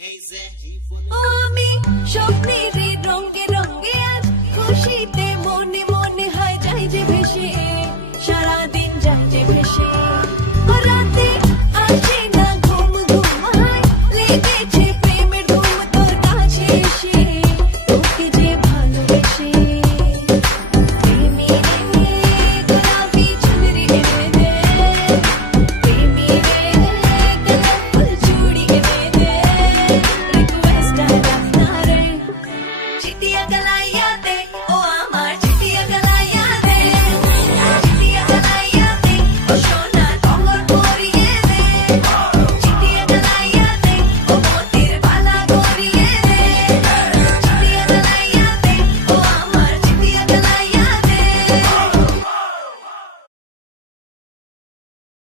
hey Zach,